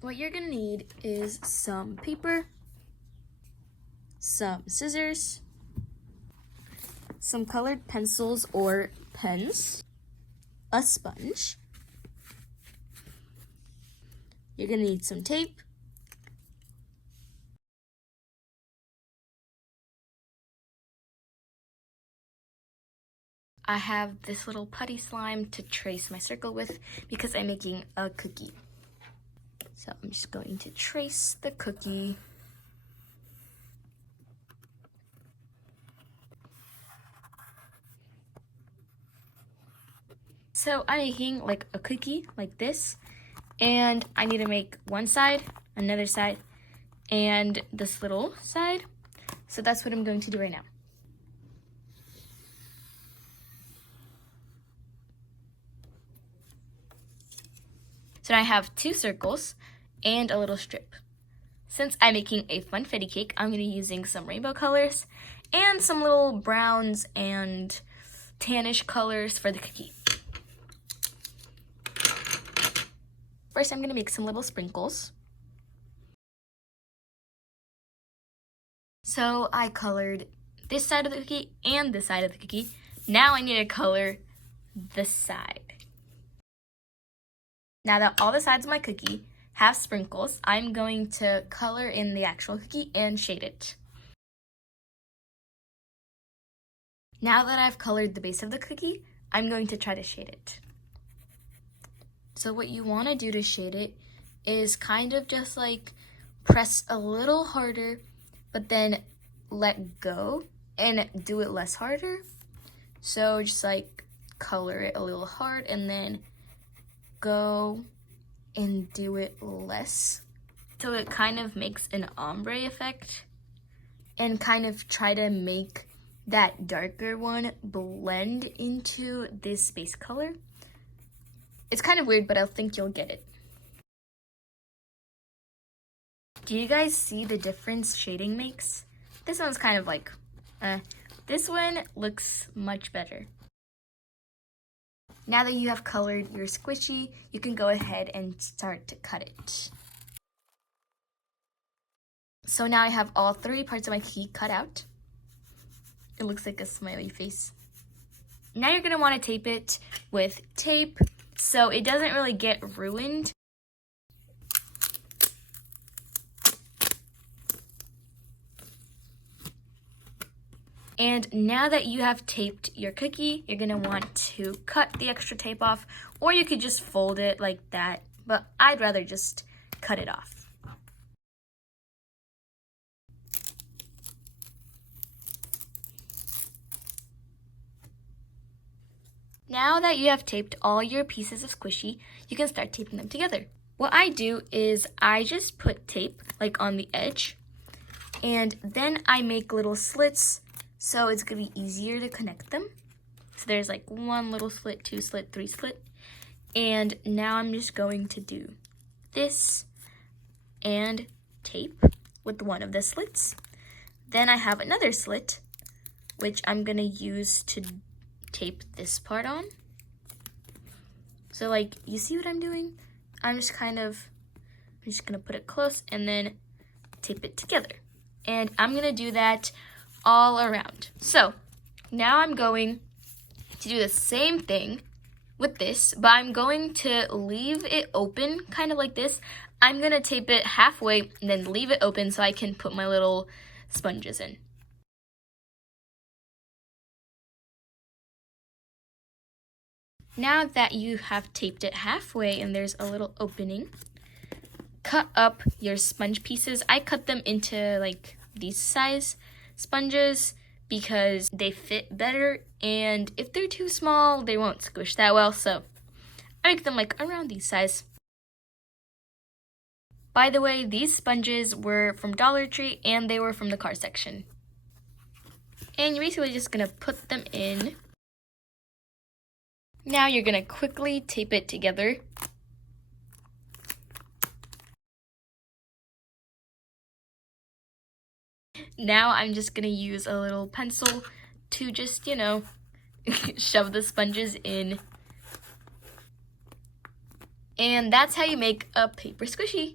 What you're gonna need is some paper, some scissors, some colored pencils or pens, a sponge. You're gonna need some tape, I have this little putty slime to trace my circle with because I'm making a cookie. So I'm just going to trace the cookie. So I'm making like a cookie like this, and I need to make one side, another side, and this little side. So that's what I'm going to do right now. So now I have 2 circles and a little strip. Since I'm making a funfetti cake, I'm going to be using some rainbow colors and some little browns and tannish colors for the cookie. First, I'm going to make some little sprinkles. So I colored this side of the cookie and this side of the cookie. Now I need to color this side. Now that all the sides of my cookie have sprinkles, I'm going to color in the actual cookie and shade it. Now that I've colored the base of the cookie, I'm going to try to shade it. So what you want to do to shade it is kind of just like press a little harder, but then let go and do it less harder. So just like color it a little hard and then go and do it less. So it kind of makes an ombre effect and kind of try to make that darker one blend into this base color. It's kind of weird, but I think you'll get it. Do you guys see the difference shading makes? This one's kind of like, This one looks much better. Now that you have colored your squishy, you can go ahead and start to cut it. So now I have all 3 parts of my cookie cut out. It looks like a smiley face. Now you're going to want to tape it with tape so it doesn't really get ruined. And now that you have taped your cookie, you're gonna want to cut the extra tape off, or you could just fold it like that, but I'd rather just cut it off. Now that you have taped all your pieces of squishy, you can start taping them together. What I do is I just put tape like on the edge, and then I make little slits so it's gonna be easier to connect them. So there's like 1 little slit, 2 slit, 3 slit. And now I'm just going to do this and tape with one of the slits. Then I have another slit, which I'm gonna use to tape this part on. So like, you see what I'm doing? I'm just gonna put it close and then tape it together. And I'm gonna do that all around. So now I'm going to do the same thing with this, but I'm going to leave it open, kind of like this. I'm gonna tape it halfway and then leave it open so I can put my little sponges in. Now that you have taped it halfway and there's a little opening, cut up your sponge pieces. I cut them into like these size sponges because they fit better, and if they're too small, they won't squish that well, so I make them like around these size. By the way, these sponges were from Dollar Tree and they were from the car section. And you're basically just gonna put them in. Now you're gonna quickly tape it together. Now I'm just gonna use a little pencil to just, shove the sponges in. And that's how you make a paper squishy.